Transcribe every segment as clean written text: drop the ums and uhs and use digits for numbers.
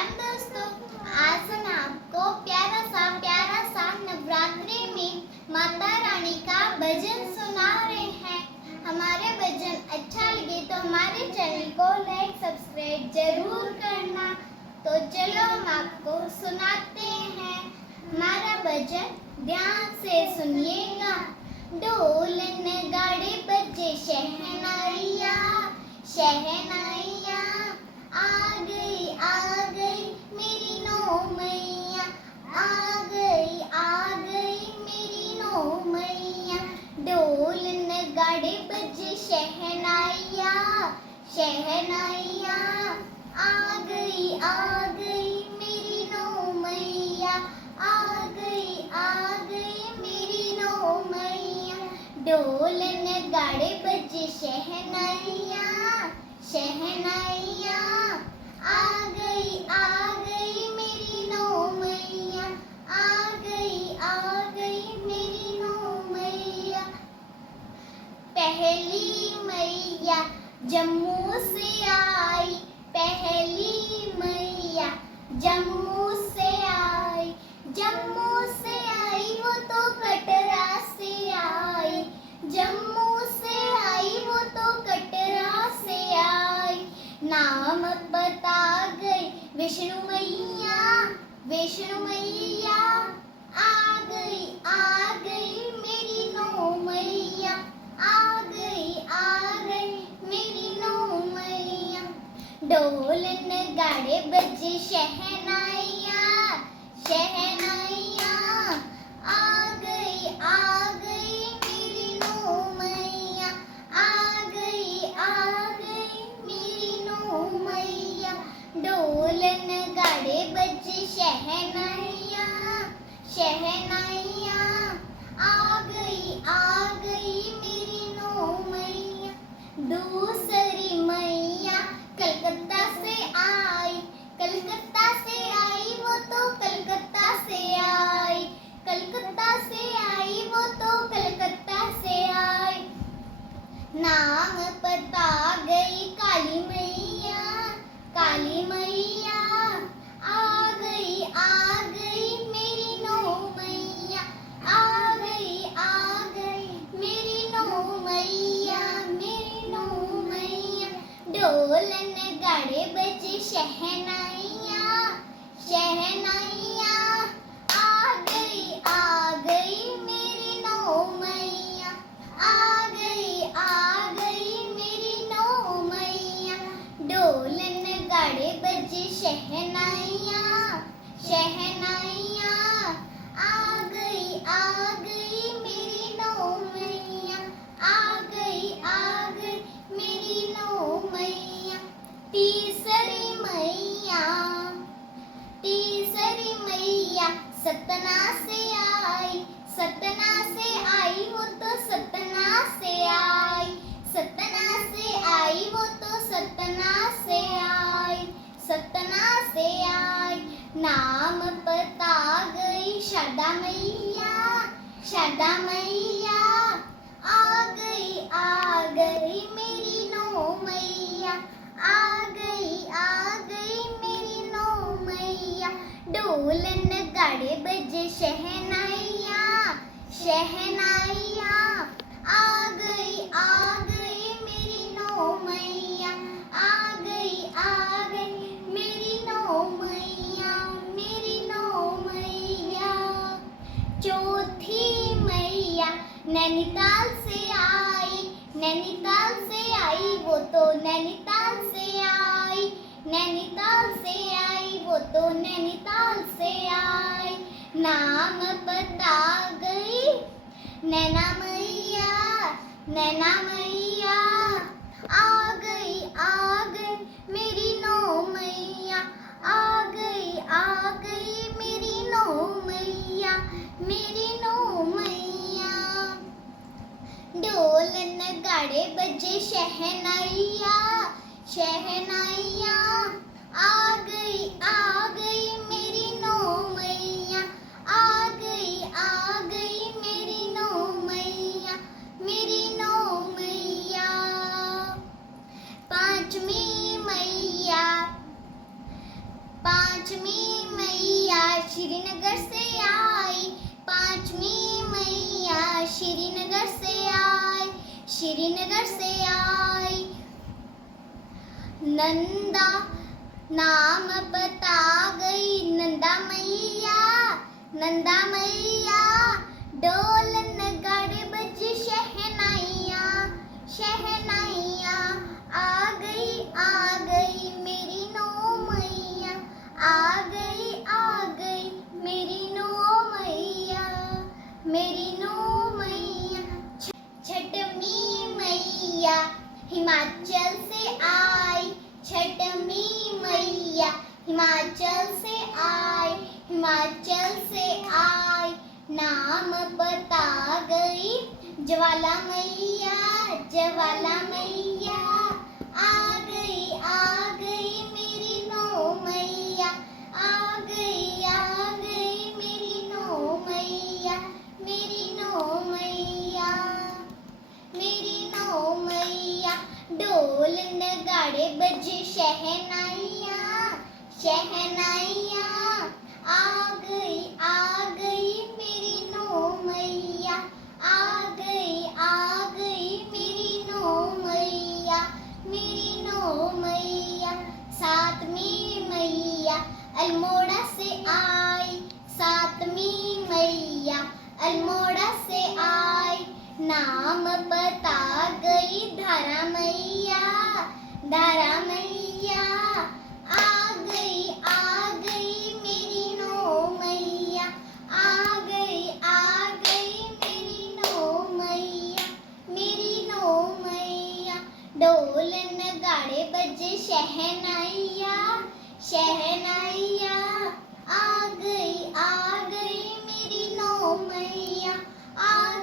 राम दोस्तों, आज हम आपको प्यारा सा नवरात्रि में माता रानी का भजन सुना रहे हैं। हमारे भजन अच्छा लगे तो हमारे चैनल को लाइक सब्सक्राइब जरूर करना। तो चलो हम आपको सुनाते हैं हमारा भजन, ध्यान से सुनिएगा। ढोलन गाड़े बजे शहनाइया शहनाइया, आ गई मेरी नौ मैया, आ गई मेरी नौ मैया। ढोल नगाड़े बजे शहनाइया शहनाइया, आ गई मेरी नौ मैया, आ गई मेरी नौ मैया। ढोल नगाड़े बजे शहनाइया शहनाइया, आ गई मेरी नौ मैया, आ गई मेरी नौ मैया। पहली मैया जम्मू से आई, पहली मैया जम्मू से आई, जम्मू से आई वो तो कटरा से आई, जम्मू से आई वो तो कटरा से आई। नाम बता गई विष्णु मैया, विष्णु मैया, आ गई मेरी नौ मैया, आ गई मेरी नौ मैया। ढोल नगाड़े बजे शहनाइया शहनाइया, आ गई मेरी नौ मैया, आ गई मेरी नौ मैया। ढोल नगाड़े बजे शहनाइया शहनाइया, आ गई मेरी नौ मैया। दूसरी मैया कलकत्ता से आई, कलकत्ता से आई वो तो कलकत्ता से आई, कलकत्ता से आई वो तो कलकत्ता से आई। नाम बता गई काली मैया, काली मैया, आ गई मेरी नौ मैया, आ गई मेरी नौ मैया, मेरी नौ मैया। ढोल नगाड़े बजे शहनाइया शहनाइया, आ गई मेरी नौ मैया, आ गई मेरी नौ मैया। ढोल नगाड़े बजे शहनाइया शहनाइया, आ गई मेरी नौ मैया, आ गई मेरी नौ मैया। तीसरी मैया सतना से आई, सतना से आई वो तो सतना से आई, सतना से आई वो तो सतना से आई, सतना से आई। नाम बता गई शारदा मैया, शारदा मैया, आ गई मेरी नौ मैया, आ गई मेरी नौ मैया। ढोल नगाड़े बजे शहनाइया शहनाइया, आ गई मेरी नौ मैया, आ गई मेरी नौ मैया, मेरी नौ मैया। चौथी मैया नैनीताल से आई, नैनीताल से आई वो तो नैनीताल से आई, नैनीताल से आई वो तो नैनीताल से आई। नाम बता गई नैना मैया, नैना मैया, आ गई मेरी नौ मैया, आ गई मेरी नौ मैया, मेरी नौ मैया। ढोल नगाड़े बजे शहनाइया शहनाइया, आ गई मेरी नौ मैया, आ गई मेरी नौ मैया, मेरी नौ मैया। पांचवी मैया पांच पांचवी मैया श्रीनगर से आई, पांचवी मैया श्रीनगर से आई, श्रीनगर से आई। नंदा नाम बता गई नंदा मैया, नंदा मैया। ढोल नगाड़े बजे शहनाइया, शहनाइया। आ गई मेरी नौ मैया, आ गई मेरी नौ मैया, मेरी नौ मैया। छठवीं मैया हिमाचल से आई, छठवीं मैया हिमाचल से आई, हिमाचल से आई। नाम बता गई ज्वाला मैया, ज्वाला मैया। आ गई मेरी नौ मैया, आ गई मेरी नौ मैया, मेरी नौ मैया, मेरी नौ मैया। ढोल नगाड़े बजे शहनाइया, शहनाइया। आ गई मेरी नौ मैया, आ गई मेरी नौ मैया, मेरी नौ मैया। सातवीं मैया अल्मोड़ा से आई, सातवीं मैया अल्मोड़ा से आई। नाम बता गई धारा मैया, धारा मैया। आ गई मेरी नौ मैया, आ गई मेरी नौ मैया, मेरी नौ मैया। ढोल नगाड़े बजे शहनाइया, शहनाइया। आ गई मेरी नौ मैया, आ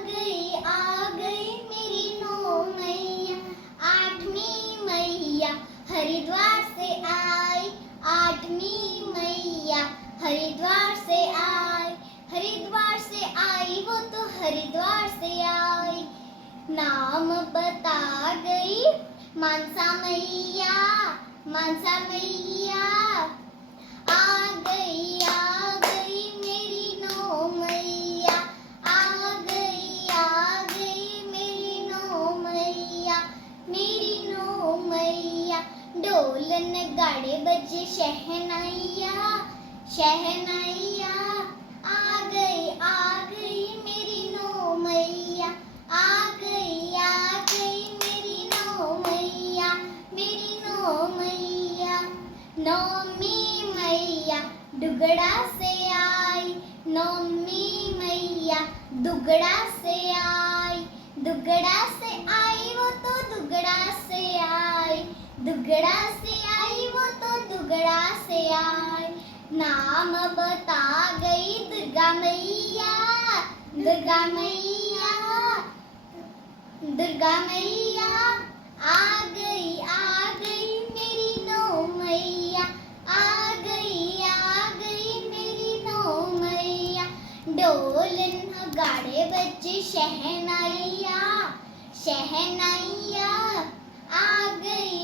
गई मेरी नौ मैया। आठवीं मैया हरिद्वार से आई, आठवीं मैया हरिद्वार से आई, हरिद्वार से आई, वो तो हरिद्वार से आई। नाम बता गई मानसा मैया, मानसा मैया। आ गई मेरी नौ मैया, आ गई मेरी नौ मैया, मेरी नौ मैया। ढोल नगाड़े बजे शहनाइया, शहनाइया। आ गई मेरी नौ मैया, आ गई मेरी नौ मैया, मेरी नौ मैया। नौवीं मैया दुगड़ा से आई, नौवीं मैया दुगड़ा से आई, दुगड़ा से आई, वो तो दुगड़ा से आई, दुगड़ा से आई, वो तो दुगड़ा से आई। नाम बता गई दुर्गा मैया, दुर्गा मैया, दुर्गा मैया। आ गई मेरी नौ मैया, आ गई मेरी नौ मैया। ढोल नगाड़े बजे शहनाइया, शहनाइया। आ गई